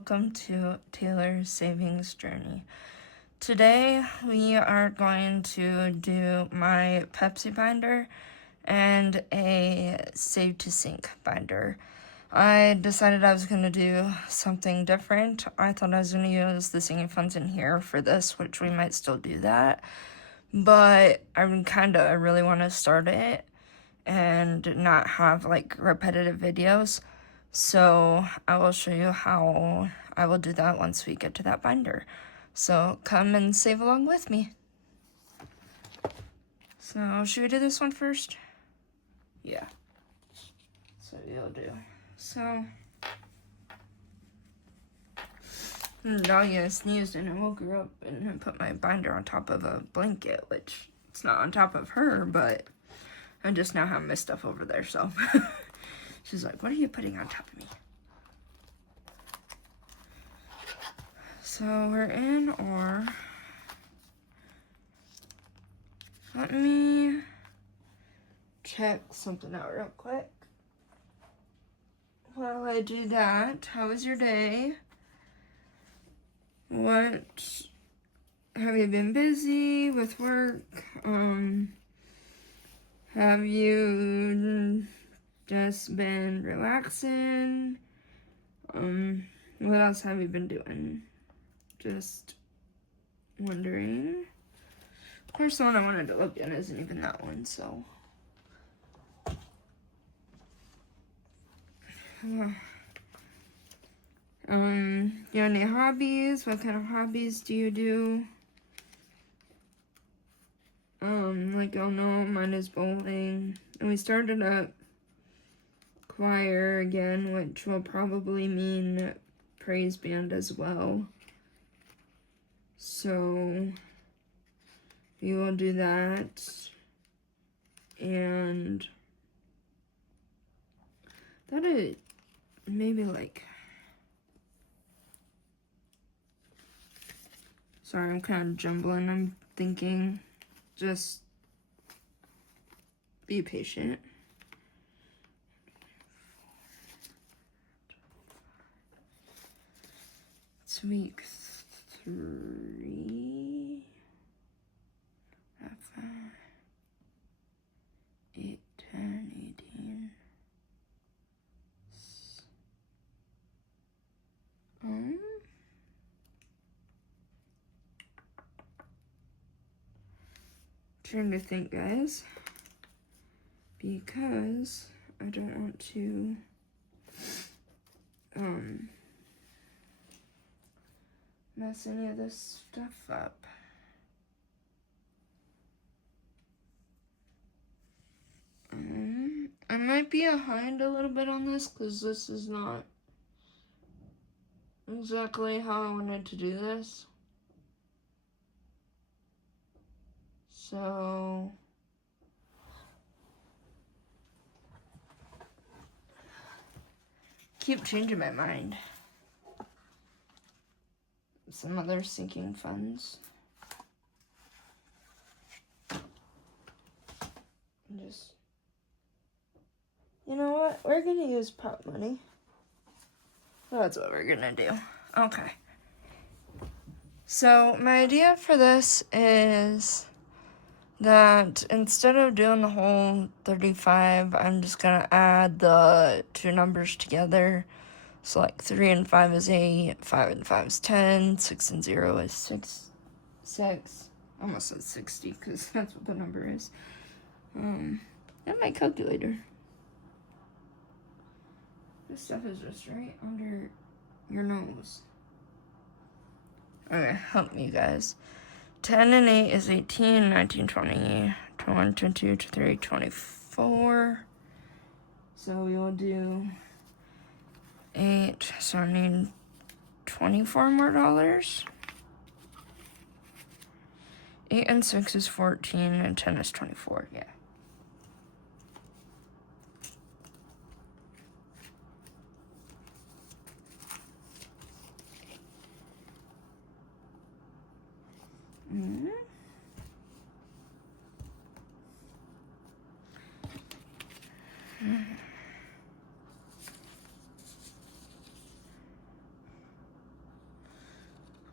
welcome to Taylor's Savings Journey. Today we are going to do my Pepsi binder and a Save to Sync binder. I decided I was going to do something different. I thought I was going to use the singing funds in here for this, which we might still do that, but I really want to start it and not have like repetitive videos. So I will show you how I will do that once we get to that binder. So come and save along with me. So should we do this one first? Yeah. So you'll do. So Dahlia sneezed and I woke her up and put my binder on top of a blanket, which it's not on top of her, but I just now have my stuff over there, so she's like, what are you putting on top of me? So we're in or let me check something out real quick. While I do that, how was your day? What have you been busy with work? Have you just been relaxing? What else have you been doing? Just wondering. Of course, the one I wanted to look at isn't even that one, so. Do you have any hobbies? What kind of hobbies do you do? Like y'all know, mine is bowling. And we started up choir again, which will probably mean praise band as well. So we will do that. And that is maybe like, sorry, I'm kind of jumbling. I'm thinking, just be patient. It's week 3, 5, 8, 10, 18. Trying to think, guys, because I don't want to mess any of this stuff up. I might be behind a little bit on this because this is not exactly how I wanted to do this. So keep changing my mind. Some other sinking funds. Just, you know what? We're gonna use prop money. That's what we're gonna do. Okay. So my idea for this is that instead of doing the whole 35, I'm just gonna add the two numbers together. So like 3 and 5 is 8, 5 and 5 is 10, 6 and 0 is 6. I almost said 60 because that's what the number is. And my calculator. This stuff is just right under your nose. Okay, help me, guys. 10 and 8 is 18, 19, 20, 21, 22, 23, 24. So we will do 8, so I need $24 more. 8 and 6 is 14, and 10 is 24, yeah.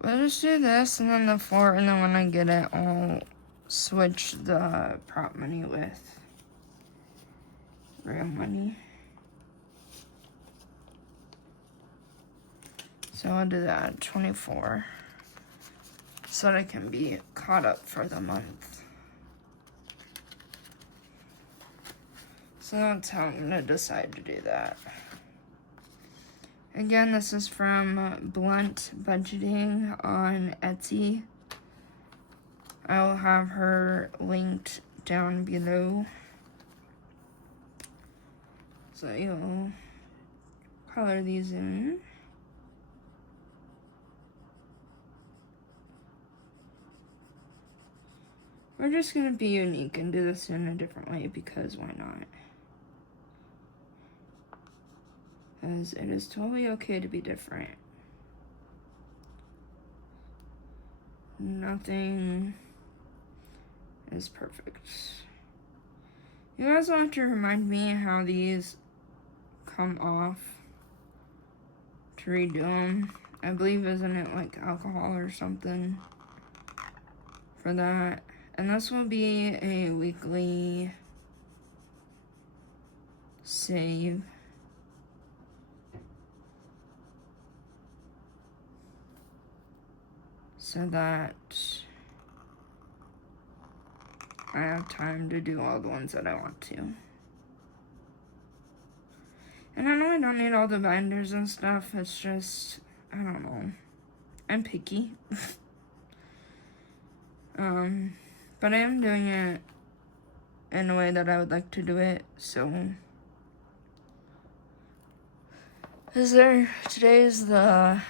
we'll just do this and then the 4, and then when I get it, I'll switch the prop money with real money. So I'll do that, 24, so that I can be caught up for the month. So that's how I'm gonna decide to do that. Again, this is from Blunt Budgeting on Etsy. I'll have her linked down below. So you'll color these in. We're just gonna be unique and do this in a different way because why not? Because it is totally okay to be different. Nothing is perfect. You guys will have to remind me how these come off to redo them. I believe, isn't it like alcohol or something for that? And this will be a weekly save. So that I have time to do all the ones that I want to. And I know I don't need all the binders and stuff, it's just, I don't know. I'm picky. But I am doing it in a way that I would like to do it, so. Today's the,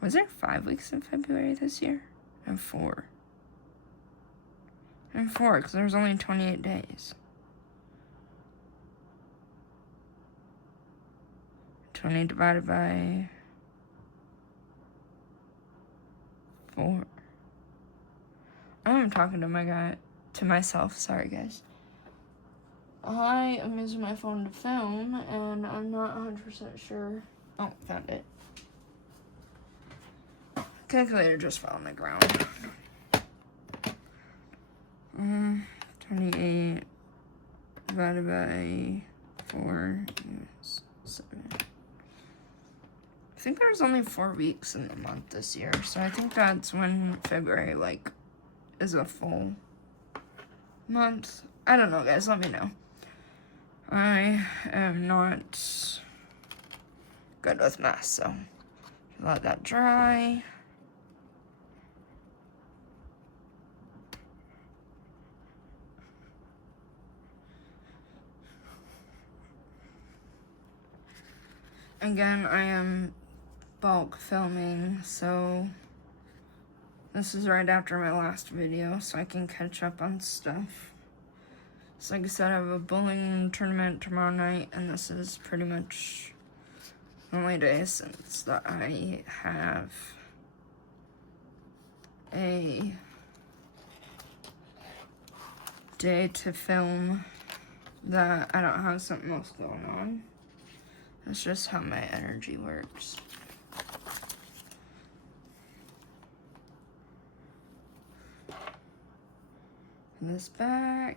was there 5 weeks in February this year? And 4. And 4, because there's only 28 days. 20 divided by 4. I'm talking to myself, sorry guys. I am using my phone to film, and I'm not 100% sure. Oh, found it. Calculator just fell on the ground. 28 divided by 4 is 7. I think there's only 4 weeks in the month this year, so I think that's when February, like, is a full month. I don't know, guys, let me know. I am not good with math, so let that dry. Again, I am bulk filming, so this is right after my last video, so I can catch up on stuff. So like I said, I have a bowling tournament tomorrow night, and this is pretty much the only day since that I have a day to film that I don't have something else going on. That's just how my energy works. This back.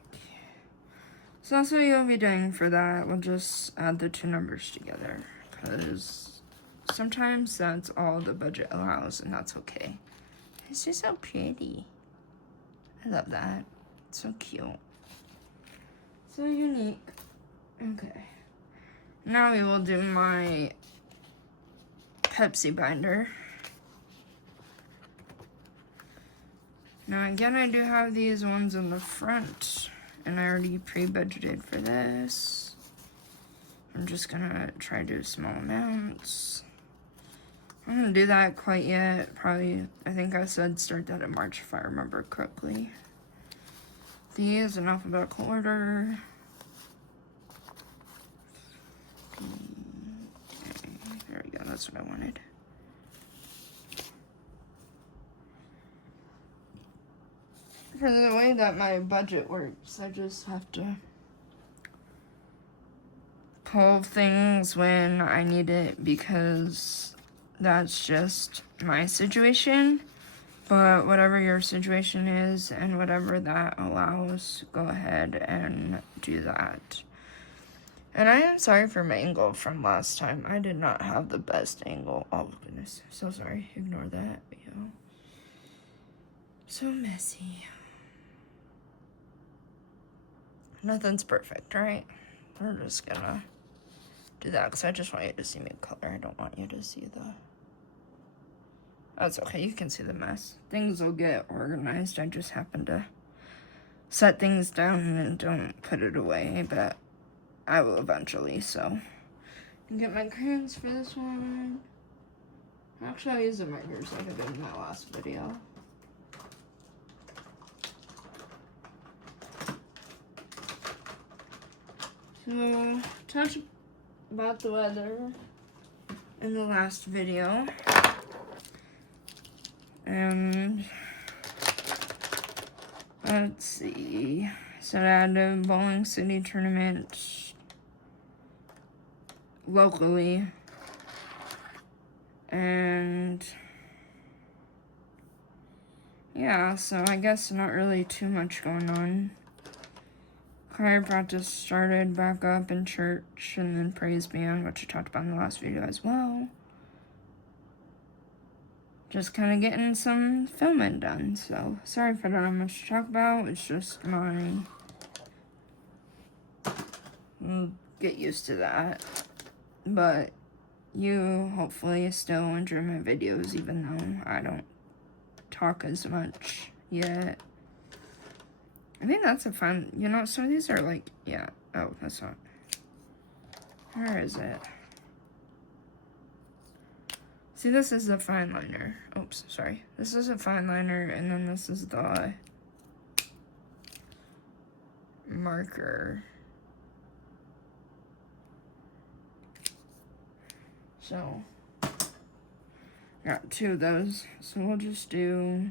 So that's what you'll be doing for that. We'll just add the 2 numbers together, because sometimes that's all the budget allows, and that's okay. It's just so pretty. I love that. It's so cute. So unique. Okay. Now we will do my Pepsi binder. Now again, I do have these ones in the front, and I already pre-budgeted for this. I'm just gonna try to do small amounts. I'm gonna do that quite yet. Probably, I think I said start that in March if I remember correctly. These in alphabetical order. Okay, there we go, that's what I wanted. For the way that my budget works, I just have to pull things when I need it because that's just my situation. But whatever your situation is and whatever that allows, go ahead and do that. And I am sorry for my angle from last time. I did not have the best angle. Oh, goodness. So sorry. Ignore that. So messy. Nothing's perfect, right? We're just gonna do that because I just want you to see me color. I don't want you to see the... That's okay. You can see the mess. Things will get organized. I just happen to set things down and don't put it away, but I will eventually, so. And get my crayons for this one. Actually, I'll use the markers like I did in my last video. So, touch about the weather in the last video. And let's see. So I had a bowling city tournament locally. And yeah, so I guess not really too much going on. Choir practice started back up in church, and then praise band, which I talked about in the last video as well. Just kind of getting some filming done, so sorry if I don't have much to talk about. It's just I'll get used to that. But you hopefully still enjoy my videos, even though I don't talk as much yet. I think that's a fun, some of these are like, yeah. Oh, that's not. Where is it? See, this is the fine liner. Oops, sorry. This is a fine liner, and then this is the marker. So, got two of those. So we'll just do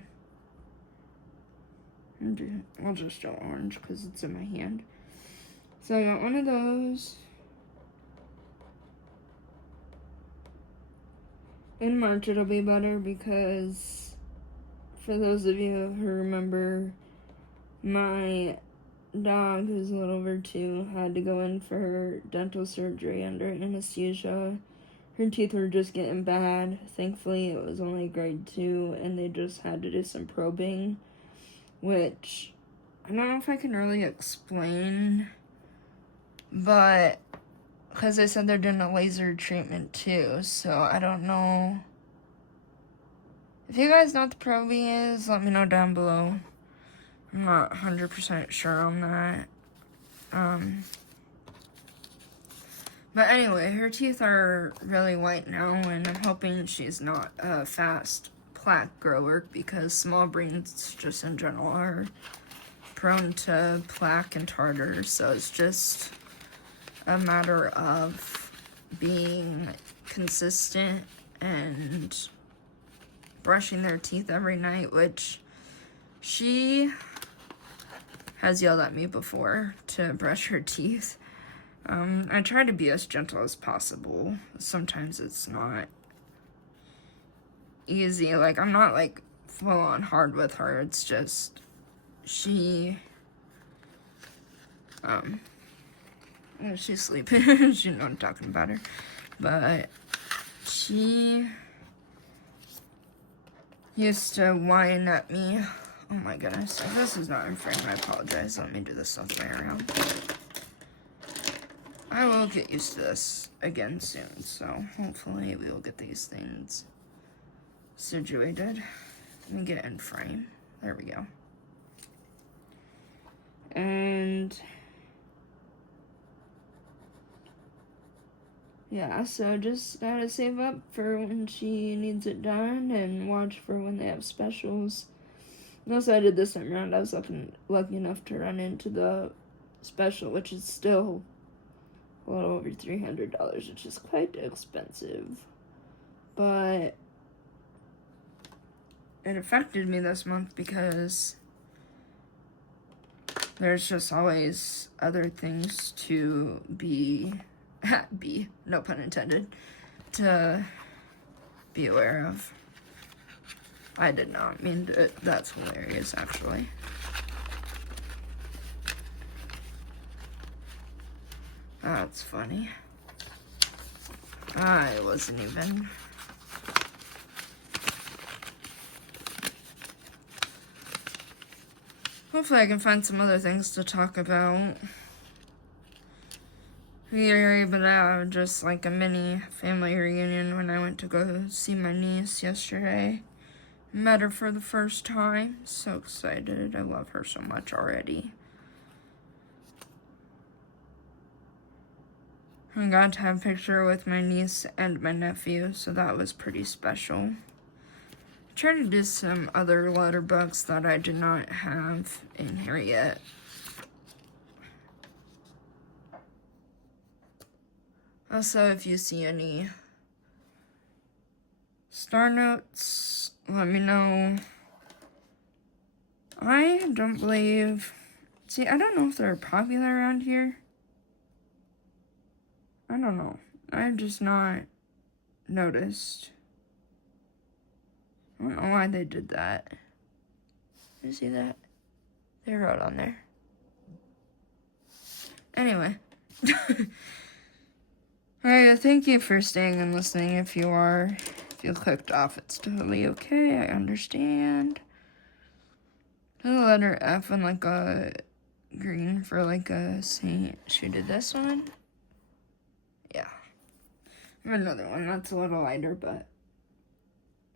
orange because it's in my hand. So I got one of those. In March it'll be better because for those of you who remember, my dog, who's a little over 2, had to go in for her dental surgery under anesthesia. Her teeth were just getting bad. Thankfully, it was only grade 2, and they just had to do some probing, which I don't know if I can really explain, but because they said they're doing a laser treatment too, so I don't know. If you guys know what the probing is, let me know down below. I'm not 100% sure on that. But anyway, her teeth are really white now, and I'm hoping she's not a fast plaque grower because small brains just in general are prone to plaque and tartar, so it's just a matter of being consistent and brushing their teeth every night, which she has yelled at me before to brush her teeth. I try to be as gentle as possible. Sometimes it's not easy. Like, I'm not, like, full-on hard with her. It's just, she's sleeping. She knows I'm talking about her. But she used to whine at me. Oh my goodness. If this is not in frame, I apologize. Let me do this other way around. I will get used to this again soon, so hopefully we will get these things situated. Let me get it in frame. There we go. And yeah, so just gotta save up for when she needs it done and watch for when they have specials. And also I did this time around. I was lucky enough to run into the special, which is still a little over $300, which is quite expensive. But it affected me this month because there's just always other things to be be, no pun intended, to be aware of. I did not mean to. That's hilarious, actually. That's funny. I wasn't even. Hopefully I can find some other things to talk about. We were able to have just like a mini family reunion when I went to go see my niece yesterday. Met her for the first time. So excited. I love her so much already. I got to have a picture with my niece and my nephew, so that was pretty special. Tried to do some other letterbugs that I did not have in here yet. Also, if you see any star notes, let me know. I don't believe... See, I don't know if they're popular around here. I don't know. I've just not noticed. I don't know why they did that. You see that? They wrote on there. Anyway. Alright, thank you for staying and listening. If you clicked off, it's totally okay. I understand. The letter F and like a green for like a saint. She did this one. Yeah. I have another one that's a little lighter, but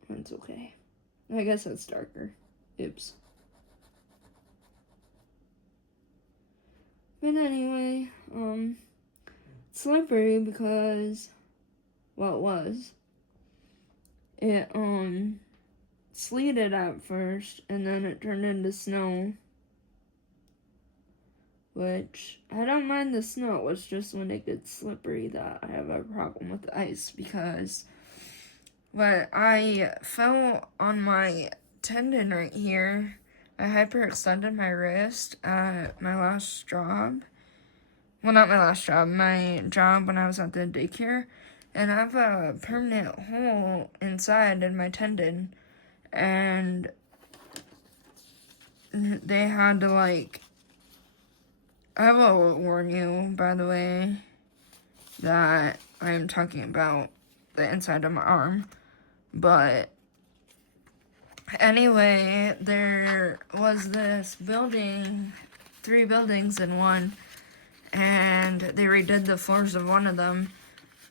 it's okay. I guess that's darker. Oops. But anyway, it's slippery because, well, it was. It, sleeted at first, and then it turned into snow. Which, I don't mind the snow, it's just when it gets slippery that I have a problem with the ice, because when I fell on my tendon right here, I hyperextended my wrist at my last job. Well, not my last job, my job when I was at the daycare, and I have a permanent hole inside in my tendon, and they had to, like, I will warn you, by the way, that I am talking about the inside of my arm, but anyway, there was this building, 3 buildings in one, and they redid the floors of one of them,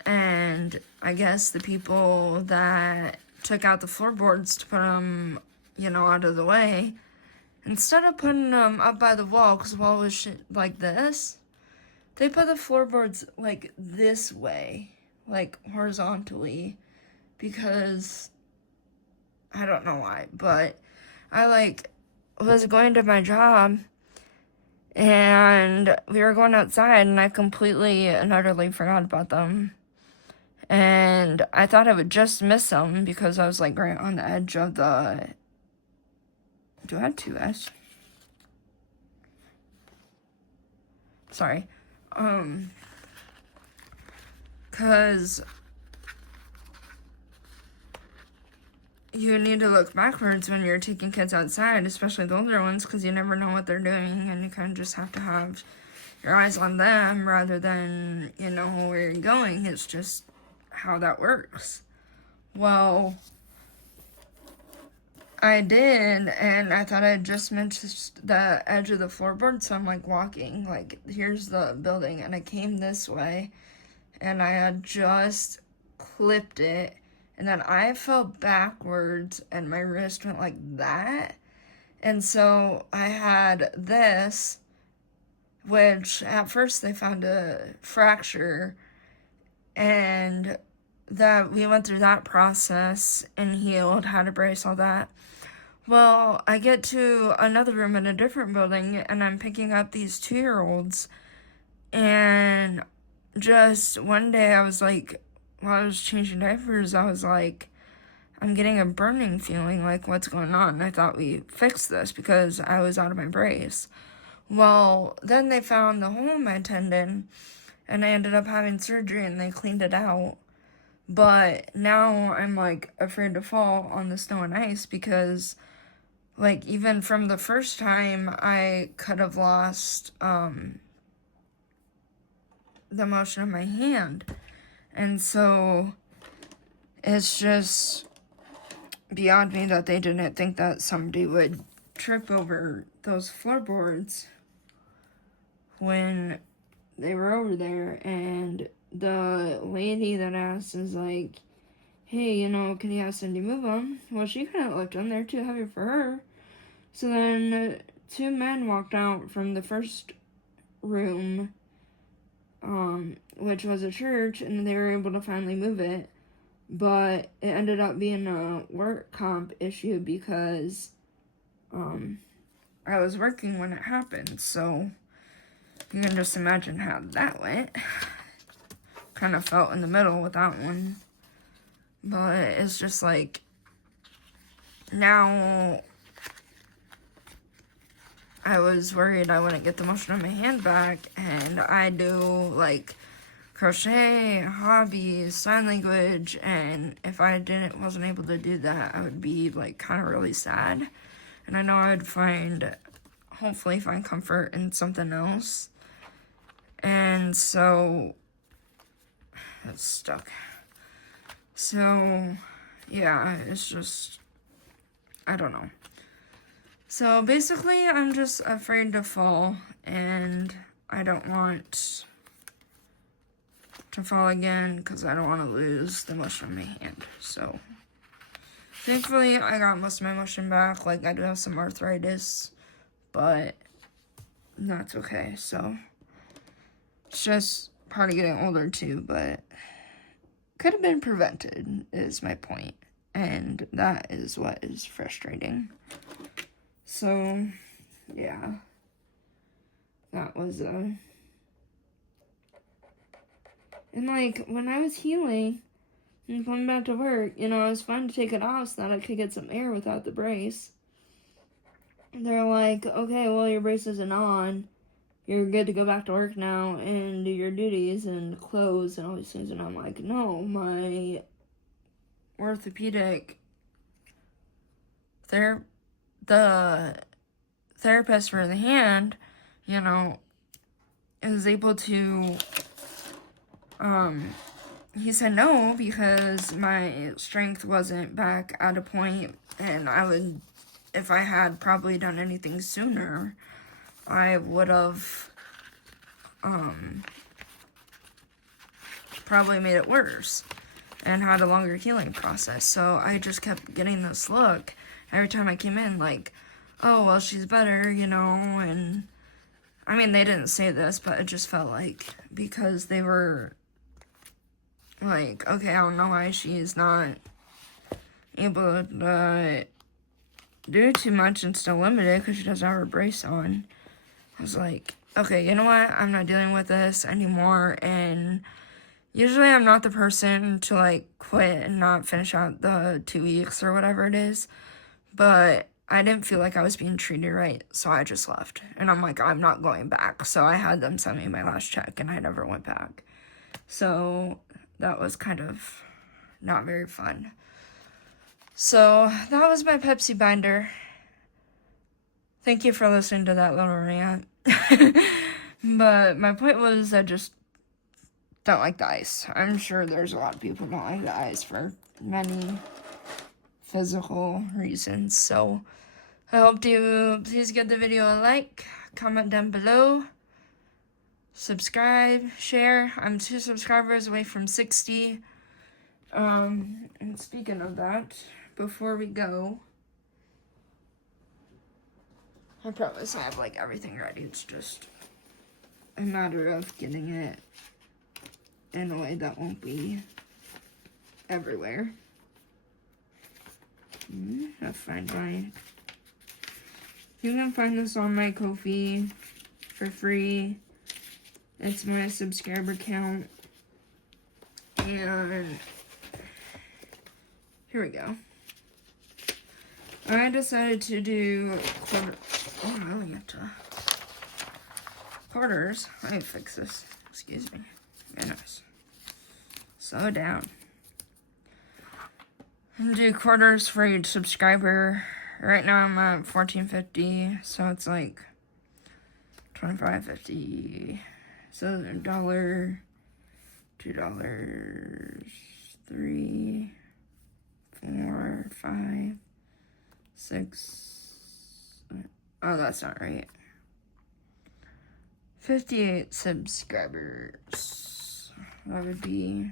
and I guess the people that took out the floorboards to put them, out of the way, instead of putting them up by the wall, because the wall was like this, they put the floorboards like this way, like horizontally, because I don't know why, but I was going to my job, and we were going outside, and I completely and utterly forgot about them. And I thought I would just miss them because I was like right on the edge of the... Do I have 2S? Sorry. Cause you need to look backwards when you're taking kids outside, especially the older ones, because you never know what they're doing, and you kind of just have to have your eyes on them rather than, where you're going. It's just how that works. Well, I did, and I thought I just missed the edge of the floorboard, so I'm, walking, here's the building, and I came this way, and I had just clipped it, and then I fell backwards, and my wrist went like that, and so I had this, which at first they found a fracture, and that we went through that process and healed, had a brace, all that. Well, I get to another room in a different building, and I'm picking up these 2-year-olds, and just one day I was like, while I was changing diapers, I was like, I'm getting a burning feeling, what's going on? And I thought we fixed this because I was out of my brace. Well, then they found the hole in my tendon, and I ended up having surgery and they cleaned it out. But now I'm like afraid to fall on the snow and ice because like even from the first time I could have lost the motion of my hand. And so it's just beyond me that they didn't think that somebody would trip over those floorboards when they were over there. And the lady that asked is like, hey, you know, can you ask Cindy move them? Well, she couldn't lift them. They're too heavy for her. So then 2 men walked out from the first room, which was a church, and they were able to finally move it. But it ended up being a work comp issue because I was working when it happened. So you can just imagine how that went. Kind of felt in the middle with that one. But it's just like, now I was worried I wouldn't get the motion of my hand back, and I do like crochet, hobbies, sign language, and if I wasn't able to do that, I would be like kind of really sad. And I know I would hopefully find comfort in something else. And so it's stuck. So yeah, it's just, I don't know. So basically, I'm just afraid to fall, and I don't want to fall again because I don't want to lose the motion of my hand. So thankfully, I got most of my motion back. Like, I do have some arthritis, but that's okay. So it's just part of getting older too, but could have been prevented is my point, and that is what is frustrating. So yeah, that was and like when I was healing and coming back to work, you know, I was fine to take it off so that I could get some air without the brace. They're like, okay, well, your brace isn't on, you're good to go back to work now and do your duties and clothes and all these things. And I'm like, no, my orthopedic the therapist for the hand, you know, is able to, he said no because my strength wasn't back at a point, and I would, if I had probably done anything sooner, I would have probably made it worse and had a longer healing process. So I just kept getting this look every time I came in, like, oh, well, she's better, you know. And I mean, they didn't say this, but it just felt like, because they were like, okay, I don't know why she's not able to do too much and still limited because she doesn't have her brace on. I was like, okay, you know what? I'm not dealing with this anymore. And usually I'm not the person to like quit and not finish out the 2 weeks or whatever it is. But I didn't feel like I was being treated right, so I just left. And I'm like, I'm not going back. So I had them send me my last check, and I never went back. So that was kind of not very fun. So that was my Pepsi binder. Thank you for listening to that little rant. But my point was, I just don't like the ice. I'm sure there's a lot of people who don't like the ice for many physical reasons. So I hope you please give the video a like, comment down below, subscribe, share. I'm 2 subscribers away from 60. And speaking of that, before we go, I promise I have like everything ready. It's just a matter of getting it in a way that won't be everywhere. I'll find mine. You can find this on my Kofi for free. It's my subscriber count. And here we go. I decided to do quarters. Let me fix this. Excuse me. Anyways. Slow down. And do quarters for each subscriber. Right now I'm at $14.50, so it's like $25.50. So $1, $2, $3, 4, 5, 6. Oh, that's not right. 58 subscribers. That would be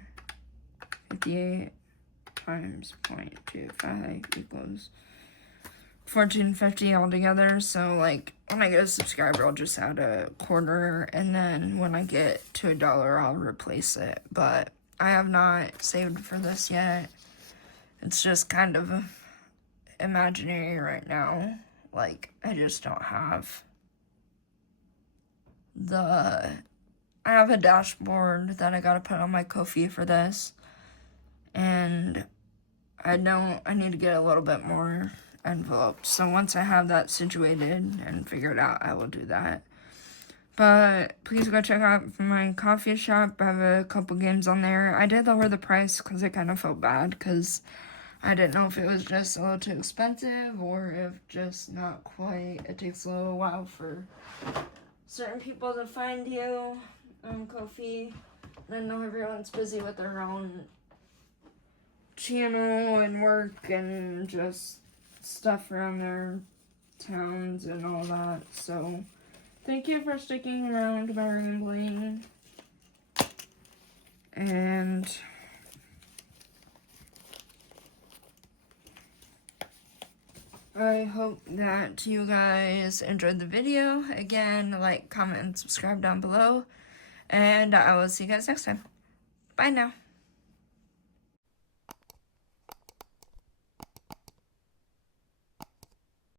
58 times 0.25 equals $14.50 altogether. So like when I get a subscriber, I'll just add a quarter, and then when I get to $1, I'll replace it. But I have not saved for this yet. It's just kind of imaginary right now. Like I just don't have I have a dashboard that I gotta put on my kofi for this, and I need to get a little bit more envelopes. So once I have that situated and figured out, I will do that. But please go check out my coffee shop. I have a couple games on there. I did lower the price because I kind of felt bad because I didn't know if it was just a little too expensive or if just not quite. It takes a little while for certain people to find you on Kofi. I know everyone's busy with their own channel and work and just stuff around their towns and all that. So thank you for sticking around my rambling. And I hope that you guys enjoyed the video. Again, like, comment, and subscribe down below. And I will see you guys next time. Bye now.